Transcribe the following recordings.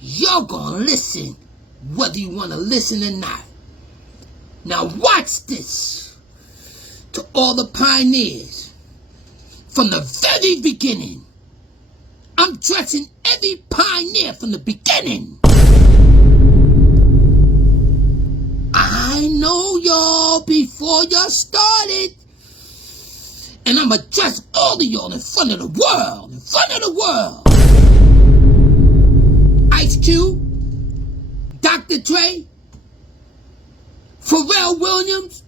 you're gonna listen whether you want to listen or not. Now watch this. To all the pioneers, from the very beginning, I'm dressing every pioneer from the beginning. I know y'all before y'all started, and I'ma dress all of y'all in front of the world, in front of the world. Ice Cube, Dr. Dre, Pharrell Williams,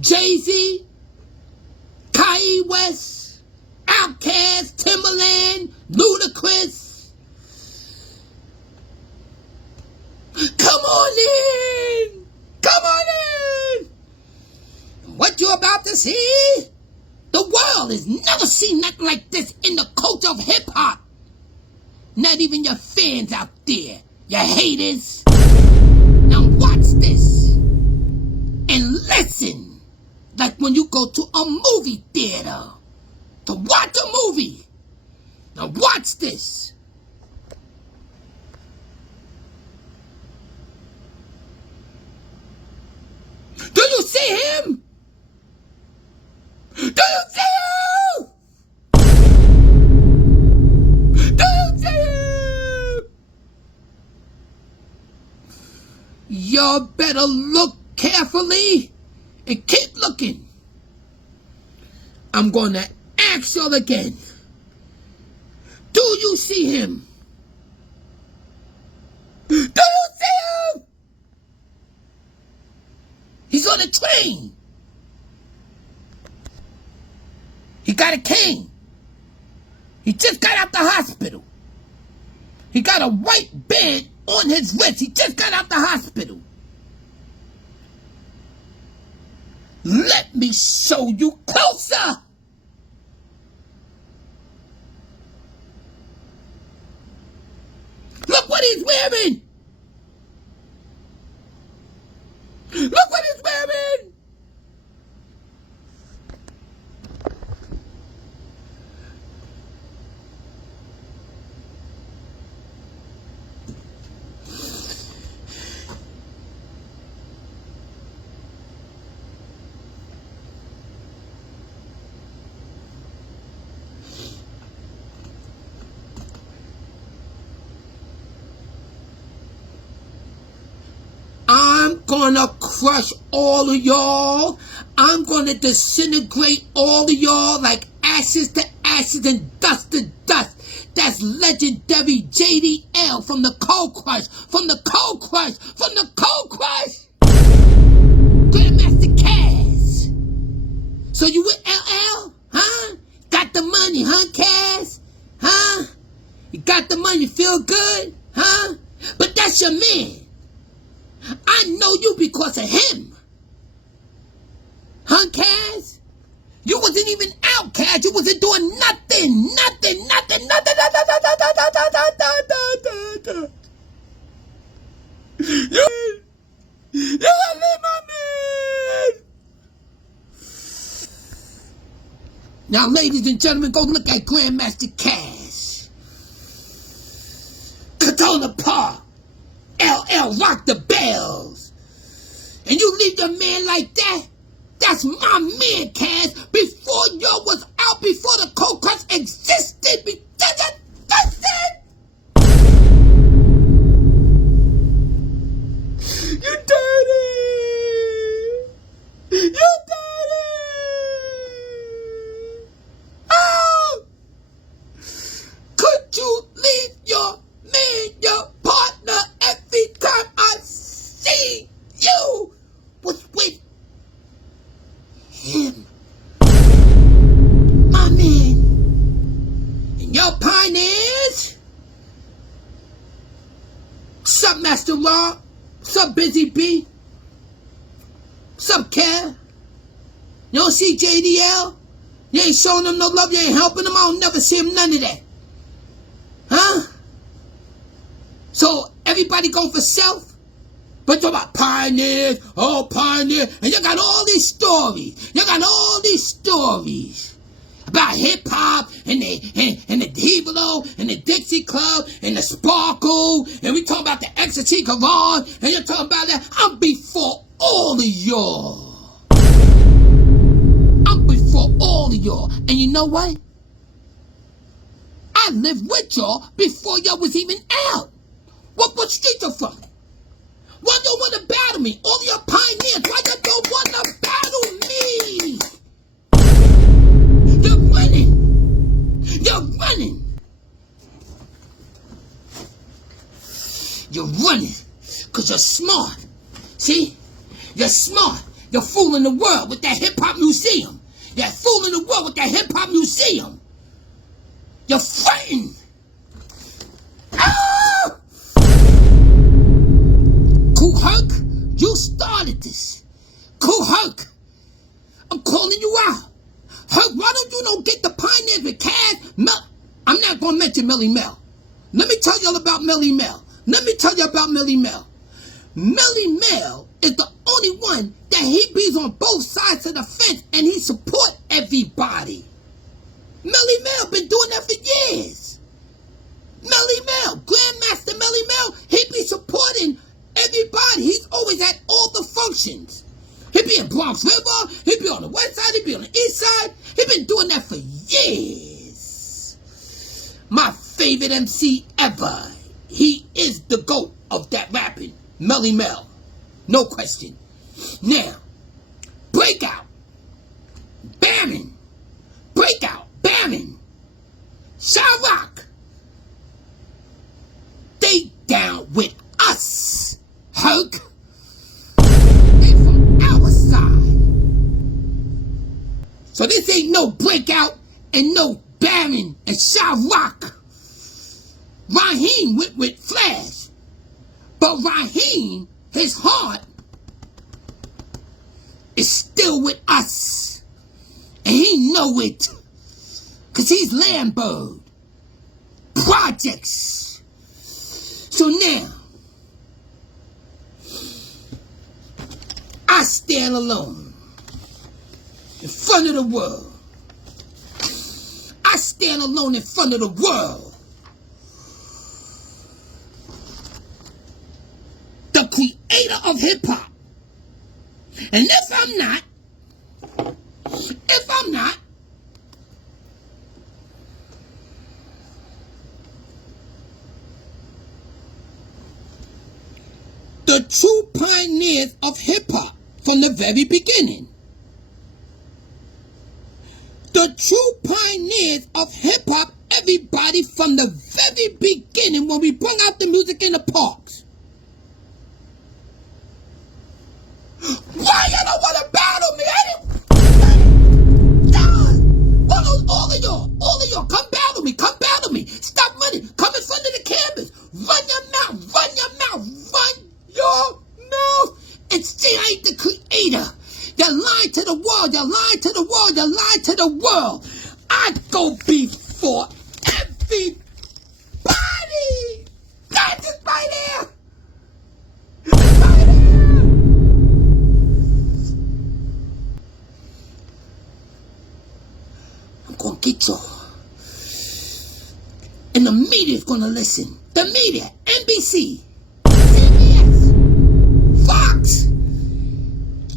Jay-Z, Kanye West, Outkast, Timberland, Ludacris. Come on in! Come on in! What you about to see? The world has never seen nothing like this in the culture of hip-hop. Not even your fans out there, your haters. Now watch this and listen, like when you go to a movie theater to watch a movie. Now watch this. Do you see him? Do you see him? Do you see him? You better look carefully and keep looking. I'm going to ask y'all again. Do you see him? Do you see him? He's on a train. He got a cane. He just got out the hospital. He got a white band on his wrist. He just got out the hospital. Let me show you closer. Look what he's wearing. Look what he's wearing. I'm gonna crush all of y'all. I'm gonna disintegrate all of y'all like ashes to ashes and dust to dust. That's legendary JDL from the Cold Crush, from the Cold Crush, from the Cold Crush. Grandmaster Caz. So you with LL? Huh? Got the money, huh, Caz? Huh? You got the money, feel good? Huh? But that's your man. I know you because of him. Huh, Caz? You wasn't even out, Caz. You wasn't doing nothing. Nothing. You let my man. Now, ladies and gentlemen, go look at Grandmaster Caz. Katona Park. LL rock the bells. And you leave your man like that? That's my man, Caz. Before y'all was out, before the Cold Crush existed. That's it. You dirty. You dirty. Oh! Could you leave your man, your partner, every time I see you was with him? My man. And your pioneers? Sup, Master Raw? Sup, Busy B? Sup, Cal? You don't see JDL? You ain't showing them no love, you ain't helping them, I don't never see him, none of that. Huh? So everybody go for self? But talk about pioneers, oh pioneer, and you got all these stories. You got all these stories about hip-hop and the Devilo and the Dixie Club and the Sparkle, and we talking about the Ecstasy Garage, and you're talking about that. I'm before all of y'all. I'm before all of y'all. And you know what? I lived with y'all before y'all was even out. What street you from? Why don't want to battle me? All your pioneers, why you don't want to battle me? You're running. You're running. You're running because you're smart. See? You're smart. You're fooling the world with that hip-hop museum. You're fooling the world with that hip-hop museum. You're fighting. Ah! Kool Herc, you started this. Kool Herc, I'm calling you out. Herc, why don't you get the pioneers with Caz? I'm not going to mention Melle Mel. Let me tell y'all about Melle Mel. Let me tell you about Melle Mel. Melle Mel is the only one that he be's on both sides of the fence and he support everybody. Melle Mel been doing that for years. Melle Mel, Grandmaster Melle Mel, he be supporting everybody. He's always at all the functions. He be in Bronx River, he be on the west side, he be on the east side. He been doing that for years. My favorite MC ever. He is the GOAT of that rapping. Melle Mel. No question. Now, Breakout. Bannon. Breakout. Bannon. Shyrock. They down with us. Herc. They from our side. So this ain't no Breakout and no Bannon and Shyrock. Raheem went with Flash. But Raheem, his heart, is still with us. And he know it. Because he's Lambird. Projects. So now, I stand alone in front of the world. I stand alone in front of the world. The creator of hip-hop. And if I'm not, the true pioneers of hip-hop from the very beginning. The true pioneers of hip-hop, everybody from the very beginning when we brought out the music in the parks. Why you don't want to battle me? All of y'all, come battle me, Stop running, come in front of the cameras. Run your mouth, and say I ain't the creator. You're lying to the world, I go before everybody. That's it right there. I'm gonna get y'all. And the media's gonna listen. The media, NBC, CBS, Fox.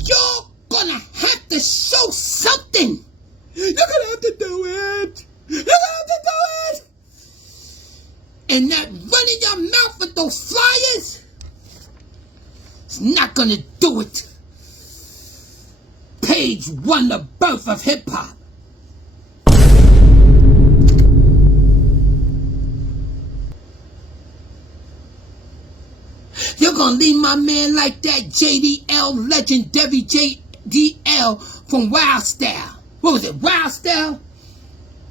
You're gonna have to show something. You're gonna have to do it. And that running your mouth with those flyers, it's not gonna do it. Page 1, the birth of hip-hop. You're gonna leave my man like that, JDL, legendary JDL from Wildstyle. What was it, Wildstyle?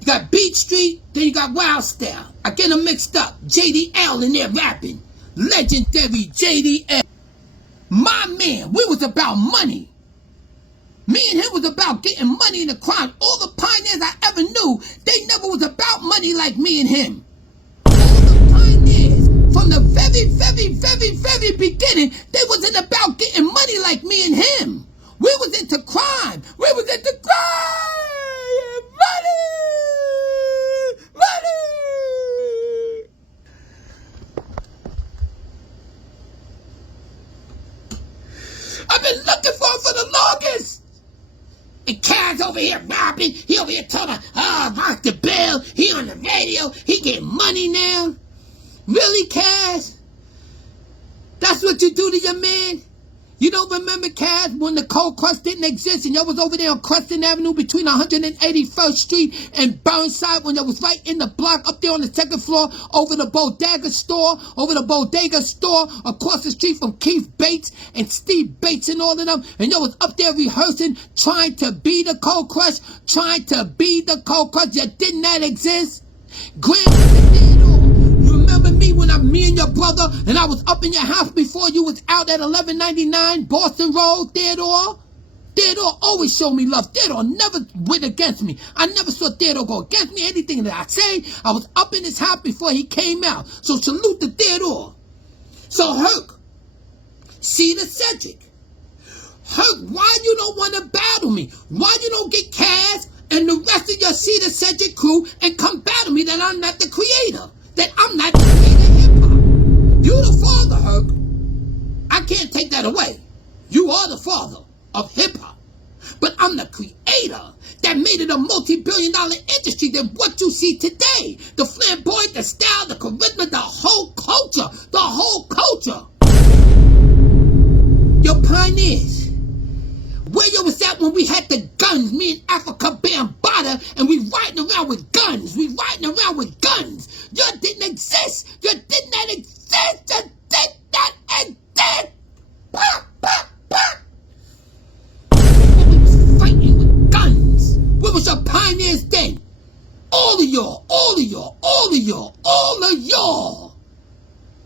You got Beat Street, then you got Wildstyle. I get them mixed up. JDL in there rapping. Legendary JDL. My man, we was about money. Me and him was about getting money in the crime. All the pioneers I ever knew, they never was about money like me and him. All the pioneers, from the very beginning, they wasn't about getting money like me and him. We was into crime. Money. looking for the longest. And Caz over here rapping. He over here talking, rock the bell. He on the radio. He getting money now. Really, Caz? That's what you do to your man? You don't remember, Caz, when the Cold Crush didn't exist and y'all was over there on Crescent Avenue between 181st Street and Burnside, when y'all was right in the block up there on the second floor over the bodega store, across the street from Keith Bates and Steve Bates and all of them, and y'all was up there rehearsing, trying to be the Cold Crush, You did not exist. Grandmaster did all. You remember me when me and your brother, and I was up in your house before you was out at 1199 Boston Road, Theodore? Theodore always showed me love. Theodore never went against me. I never saw Theodore go against me. Anything that I say, I was up in his house before he came out. So salute to Theodore. So Herc, see the Cedric. Herc, why you don't want to battle me? Why you don't get Caz and the rest of your See the Cedric crew and come battle me that I'm not the creator? That I'm not the creator of hip-hop. You the father, Herc. I can't take that away. You are the father of hip-hop. But I'm the creator that made it a multi-billion-dollar industry than what you see today. The flamboyant, the style, the charisma, the whole culture. Your pioneers. Where you was at when we had the guns, me and Africa Bambaataa, and we riding around with guns. You didn't exist. You did not exist. Pop, pop, pop. When we was fighting with guns. Where was your pioneers then? All of y'all.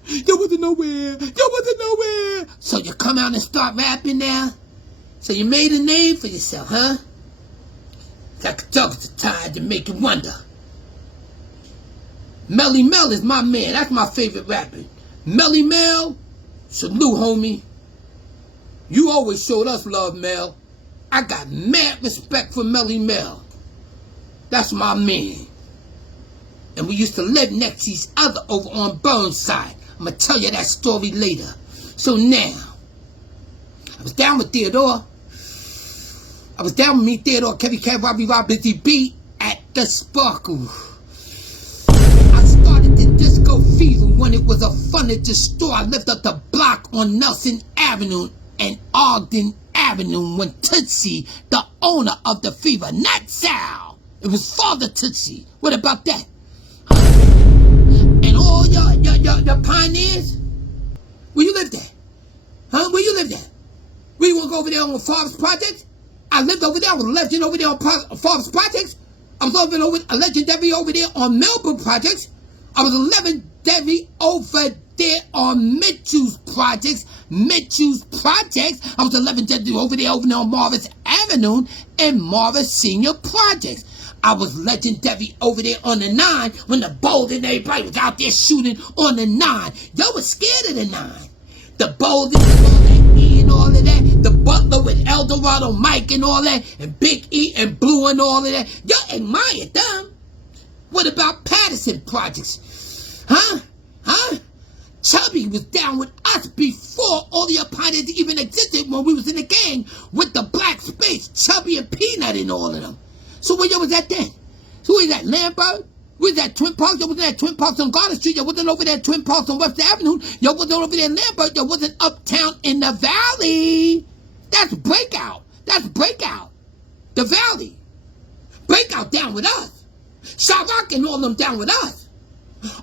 You wasn't nowhere. So you come out and start rapping now? So you made a name for yourself, huh? Like a dog's tired to make you wonder. Melle Mel is my man. That's my favorite rapper. Melle Mel, salute, homie. You always showed us love, Mel. I got mad respect for Melle Mel. That's my man. And we used to live next to each other over on Burnside. I'm going to tell you that story later. So now, I was down with Theodore. I was down with me, Theodore, Kevin Kev, Robbie, Busy B at the Sparkle. I started the disco fever when it was a furniture store. I lived up the block on Nelson Avenue and Ogden Avenue when Tootsie, the owner of the fever, not Sal, it was Father Tootsie. What about that? And all your pioneers, where you lived at? Huh? Where you lived at? Where you want to go over there on Farms Project? I lived over there. I was a legend over there on Farms Projects. I was a legendary over there on Melbourne Projects. I was a legendary over there on Mitchell's Projects. I was a legendary over there on Morris Avenue and Morris Senior Projects. I was legendary over there on the 9 when the Bold and everybody was out there shooting on the 9. Y'all was scared of the 9. The Bold and all that E and all of that. The Butler with Eldorado Mike and all that. And Big E and Blue and all of that. Y'all admired them. What about Patterson Projects? Huh? Chubby was down with us before all the pioneers even existed when we was in the gang with the Black Space, Chubby and Peanut and all of them. So where y'all was at then? So where was that, Lambert? Where was that, Twin Parks? Y'all wasn't at Twin Parks on Garden Street. Y'all wasn't over there at Twin Parks on Webster Avenue. Y'all wasn't over there in Lambert. Y'all wasn't uptown in the Valley. That's Breakout. The Valley. Breakout down with us. Sharrock and all them down with us.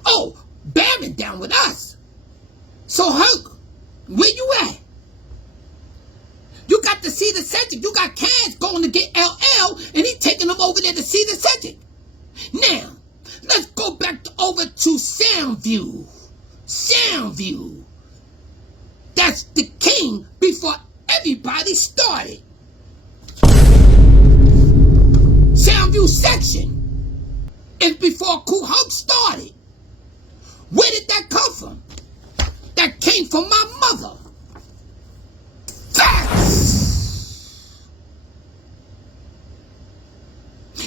Oh, Barron down with us. So Herc, where you at? You got to see the Cedric. You got Caz going to get LL, and he taking them over there to see the Cedric. Now, let's go back over to Soundview. That's the king before everybody started. Soundview section is before Kool Herc started. Where did that come from? That came from my mother. Facts.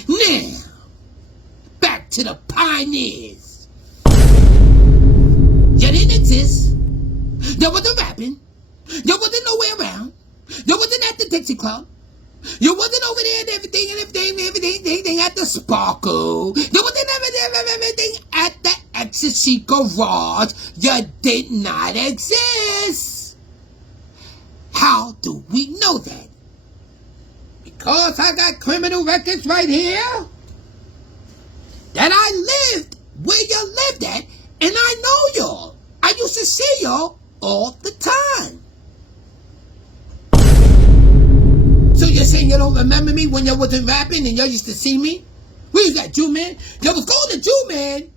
Now, back to the pioneers. You didn't exist. You wasn't rapping. You wasn't nowhere around. You wasn't the Dixie Club. You wasn't over there and everything at the Sparkle. You wasn't everything at the Ecstasy Garage. You did not exist. How do we know that? Because I got criminal records right here. That I lived where you lived at, and I know y'all. I used to see y'all all the time. So you're saying you don't remember me when you wasn't rapping and you used to see me? Where you at, Jew Man? You was going to Jew Man.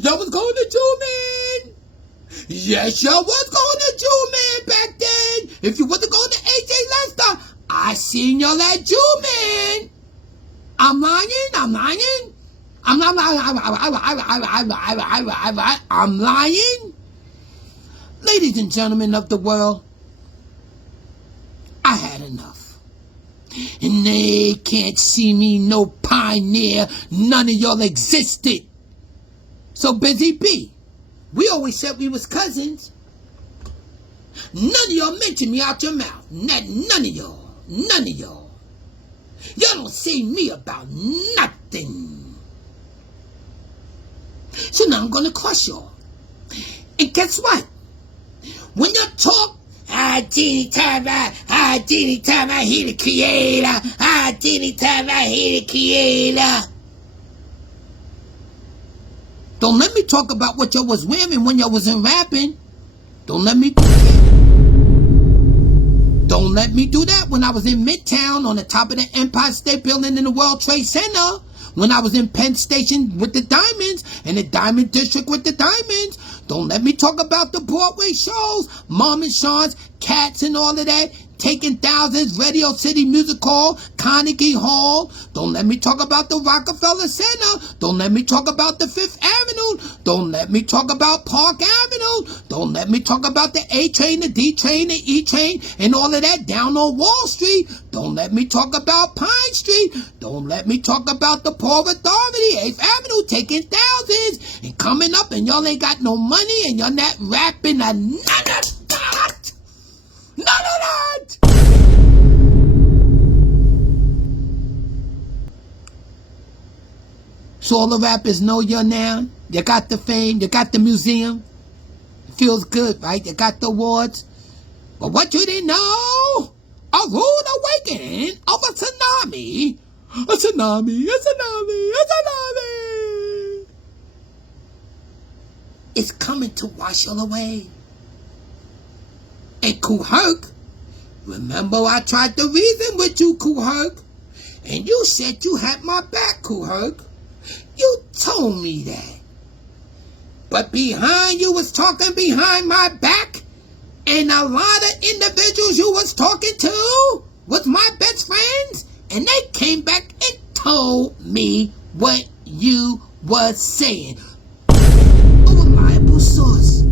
You was going to Jew Man. Yes, you was going to Jew Man back then. If you wasn't going to AJ Lester, I seen y'all at Jew Man. I'm lying. I'm lying. Ladies and gentlemen of the world, I had enough. And they can't see me, no pioneer. None of y'all existed. So Busy B, we always said we was cousins. None of y'all mentioned me out your mouth. None of y'all. None of y'all. Y'all don't say me about nothing. So now I'm gonna crush y'all. And guess what? When you talk, anytime I hear the creator. Anytime I hear the creator. Don't let me talk about what y'all was wearing when y'all wasn't rapping. Don't let me do that when I was in Midtown on the top of the Empire State Building in the World Trade Center. When I was in Penn Station with the Diamonds and the Diamond District with the Diamonds. Don't let me talk about the Broadway shows, Mom and Sean's, Cats and all of that. Taking Thousands, Radio City Music Hall, Carnegie Hall. Don't let me talk about the Rockefeller Center. Don't let me talk about the Fifth Avenue. Don't let me talk about Park Avenue. Don't let me talk about the A train, the D train, the E train, and all of that down on Wall Street. Don't let me talk about Pine Street. Don't let me talk about the Port Authority, 8th Avenue, taking thousands and coming up, and y'all ain't got no money, and y'all not rapping a none of that. None of that! So all the rappers know you now. You got the fame, you got the museum. It feels good, right? You got the awards. But what you didn't know? A rude awakening of a tsunami. A tsunami, a tsunami, a tsunami. It's coming to wash all away. And Kool Herc, remember I tried to reason with you, Kool Herc, and you said you had my back, Kool Herc. You told me that. But behind you was talking behind my back, and a lot of individuals you was talking to was my best friends, and they came back and told me what you was saying. A reliable source.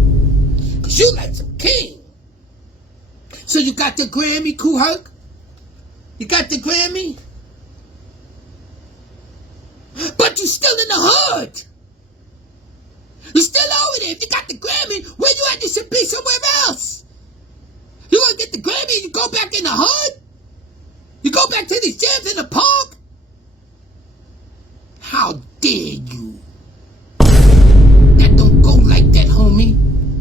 'Cause you like some king. So you got the Grammy, Kool Herc? You got the Grammy? But you still in the hood. You still over there. If you got the Grammy, where you at? You should be somewhere else. You want to get the Grammy and you go back in the hood? You go back to these jams in the park? How dare you? That don't go like that, homie.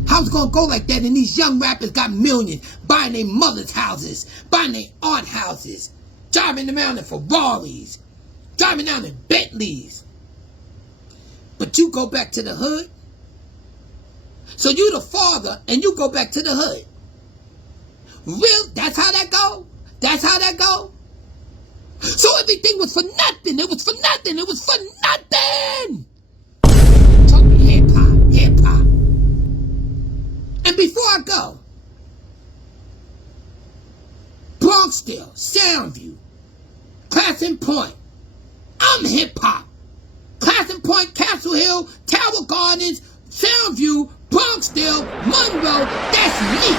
How's it gonna go like that? And these young rappers got millions, buying their mother's houses, buying their aunt houses, driving around in Ferraris, driving down in Bentleys. But you go back to the hood? So you the father and you go back to the hood. Real? That's how that go? That's how that go? So everything was for nothing. It was for nothing. It was for nothing. Talking hip hop, hip hop. And before I go, Bronxdale, Soundview, Classen Point, I'm hip hop. Classen Point, Castle Hill, Tower Gardens, Soundview, Bronxdale, Monroe, that's me.